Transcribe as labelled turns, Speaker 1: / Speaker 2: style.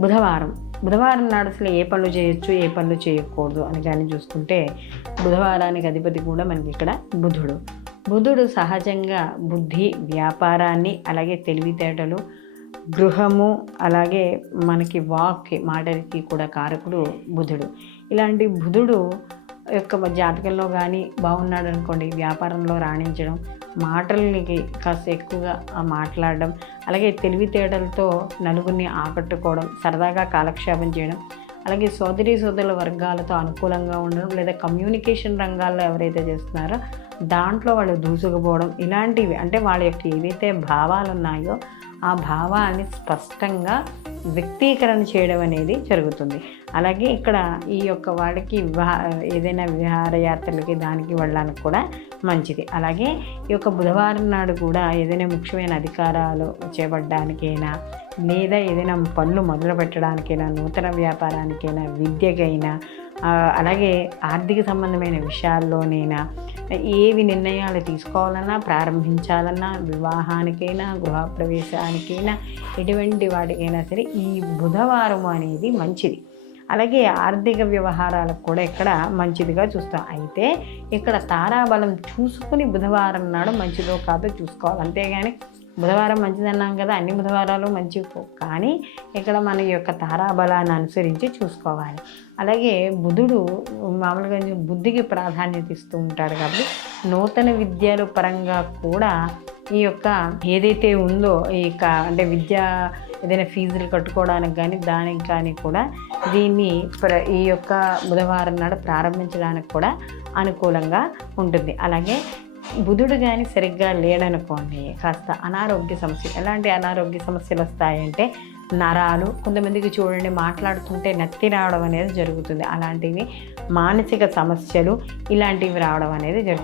Speaker 1: బుధవారం. బుధవారం నాడు అసలు ఏ పనులు చేయొచ్చు ఏ పనులు చేయకూడదు అని కానీ చూసుకుంటే బుధవారానికి అధిపతి కూడా మనకి ఇక్కడ బుధుడు. బుధుడు సహజంగా బుద్ధి వ్యాపారాన్ని అలాగే తెలివితేటలు గృహము అలాగే మనకి వాక్కి మాటలకి కూడా కారకుడు బుధుడు. ఇలాంటి బుధుడు యొక్క జాతకంలో కానీ బాగున్నాడు అనుకోండి వ్యాపారంలో రాణించడం మాటలకి కాస్త ఎక్కువగా మాట్లాడడం అలాగే తెలివితేటలతో నలుగురిని ఆకట్టుకోవడం సరదాగా కాలక్షేపం చేయడం అలాగే సోదరి సోదరుల వర్గాలతో అనుకూలంగా ఉండడం లేదా కమ్యూనికేషన్ రంగాల్లో ఎవరైతే చేస్తున్నారో దాంట్లో వాళ్ళు దూసుకుపోవడం ఇలాంటివి. అంటే వాళ్ళ యొక్క ఏవైతే భావాలు ఉన్నాయో ఆ భావాన్ని స్పష్టంగా వ్యక్తీకరణ చేయడం అనేది జరుగుతుంది. అలాగే ఇక్కడ ఈ యొక్క వాడికి వివాహ ఏదైనా విహారయాత్రలకి దానికి వెళ్ళడానికి కూడా మంచిది. అలాగే ఈ యొక్క బుధవారం నాడు కూడా ఏదైనా ముఖ్యమైన అధికారాలు చేపట్టడానికైనా లేదా ఏదైనా పనులు మొదలు పెట్టడానికైనా నూతన వ్యాపారానికైనా విద్యకైనా అలాగే ఆర్థిక సంబంధమైన విషయాల్లోనైనా ఏవి నిర్ణయాలు తీసుకోవాలన్నా ప్రారంభించాలన్నా వివాహానికైనా గృహప్రవేశానికైనా ఎటువంటి వాటికైనా సరే ఈ బుధవారం అనేది మంచిది. అలాగే ఆర్థిక వ్యవహారాలకు కూడా ఇక్కడ మంచిదిగా చూస్తాం. అయితే ఇక్కడ తారాబలం చూసుకుని బుధవారం నాడు మంచిదో కాదో చూసుకోవాలి. అంతేగాని బుధవారం మంచిదన్నాం కదా అన్ని బుధవారాలు మంచివి కానీ ఇక్కడ మన యొక్క తారాబలాన్ని అనుసరించి చూసుకోవాలి. అలాగే బుధుడు మామూలుగా బుద్ధికి ప్రాధాన్యత ఇస్తూ ఉంటాడు కాబట్టి నూతన విద్యల పరంగా కూడా ఈ యొక్క ఏదైతే ఉందో ఈ క అంటే విద్య ఏదైనా ఫీజులు కట్టుకోవడానికి కానీ దానికి కానీ కూడా దీన్ని ప్ర ఈ యొక్క బుధవారం నాడు ప్రారంభించడానికి కూడా అనుకూలంగా ఉంటుంది. అలాగే బుధుడు కానీ సరిగ్గా లేడనుకోండి కాస్త అనారోగ్య సమస్య ఎలాంటి అనారోగ్య సమస్యలు వస్తాయంటే నరాలు కొంతమందికి చూడండి మాట్లాడుతుంటే నత్తి రావడం అనేది జరుగుతుంది. అలాంటివి మానసిక సమస్యలు ఇలాంటివి రావడం అనేది జరుగుతుంది.